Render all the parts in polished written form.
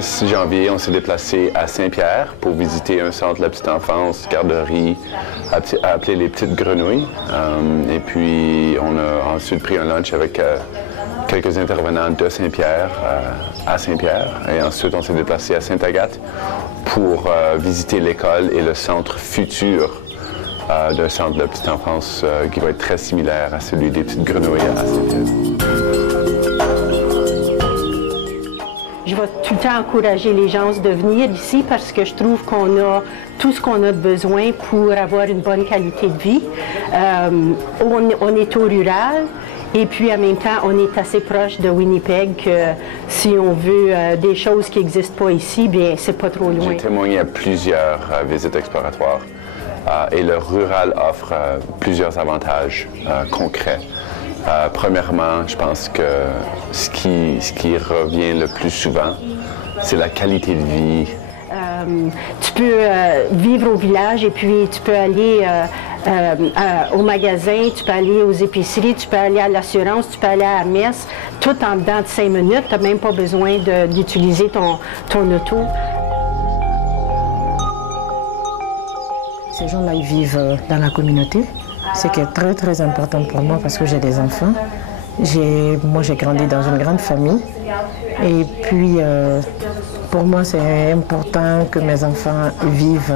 6 janvier, on s'est déplacé à Saint-Pierre pour visiter un centre de la petite enfance, garderie, appelé les Petites Grenouilles. Et puis, on a ensuite pris un lunch avec quelques intervenants de Saint-Pierre à Saint-Pierre. Et ensuite, on s'est déplacé à Sainte-Agathe pour visiter l'école et le centre futur d'un centre de la petite enfance qui va être très similaire à celui des Petites Grenouilles à Saint-Pierre. Je vais tout le temps encourager les gens de venir ici parce que je trouve qu'on a tout ce qu'on a besoin pour avoir une bonne qualité de vie. On est au rural et puis en même temps, on est assez proche de Winnipeg que si on veut des choses qui n'existent pas ici, bien, c'est pas trop loin. J'ai témoigné à plusieurs visites exploratoires et le rural offre plusieurs avantages concrets. Premièrement, je pense que ce qui revient le plus souvent, c'est la qualité de vie. Tu peux vivre au village et puis tu peux aller au magasin, tu peux aller aux épiceries, tu peux aller à l'assurance, tu peux aller à la messe, tout en dedans de 5 minutes. Tu n'as même pas besoin d'utiliser ton auto. Ces gens-là, ils vivent dans la communauté. Ce qui est très très important pour moi parce que j'ai des enfants. Moi j'ai grandi dans une grande famille et puis pour moi c'est important que mes enfants vivent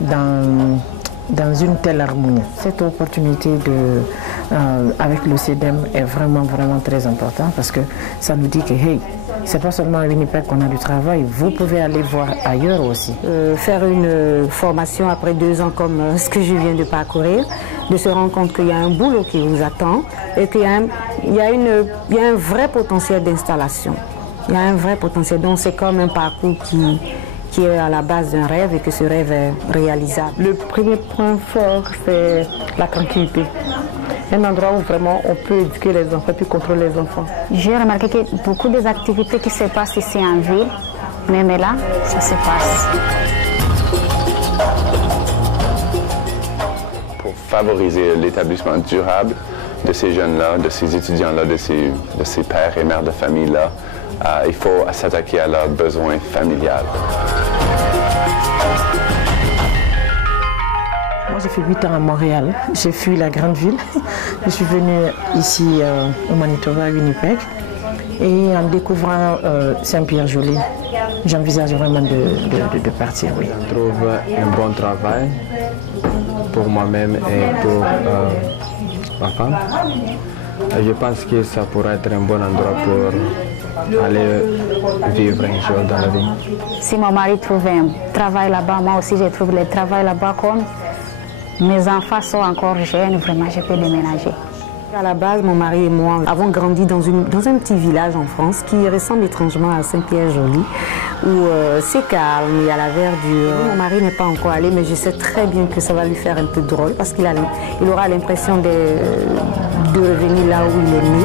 dans une telle harmonie. Cette opportunité avec le CEDEM est vraiment très important parce que ça nous dit que hey, c'est pas seulement à Winnipeg qu'on a du travail, vous pouvez aller voir ailleurs aussi. Faire une formation après 2 ans comme ce que je viens de parcourir, de se rendre compte qu'il y a un boulot qui vous attend et qu'il y a un vrai potentiel d'installation. Il y a un vrai potentiel, donc c'est comme un parcours qui est à la base d'un rêve et que ce rêve est réalisable. Le premier point fort, c'est la tranquillité. Un endroit où vraiment on peut éduquer les enfants puis contrôler les enfants. J'ai remarqué que beaucoup des activités qui se passent ici en ville, même là, ça se passe. Pour favoriser l'établissement durable de ces jeunes-là, de ces étudiants-là, de ces pères et mères de famille-là, il faut s'attaquer à leurs besoins familiales. Moi, j'ai fait 8 ans à Montréal. J'ai fui la grande ville. Je suis venue ici au Manitoba, à Winnipeg. Et en découvrant Saint-Pierre-Joli, j'envisage vraiment de partir, oui. Je trouve un bon travail pour moi-même et pour ma femme. Et je pense que ça pourrait être un bon endroit pour aller vivre un jour dans la vie. Si mon mari trouve un travail là-bas, moi aussi je trouve le travail là-bas comme mes enfants sont encore jeunes, vraiment je peux déménager. À la base, mon mari et moi avons grandi dans un petit village en France qui ressemble étrangement à Saint-Pierre-Joli, où c'est calme, il y a la verdure. Mon mari n'est pas encore allé, mais je sais très bien que ça va lui faire un peu drôle parce qu'il aura l'impression de revenir là où il est né.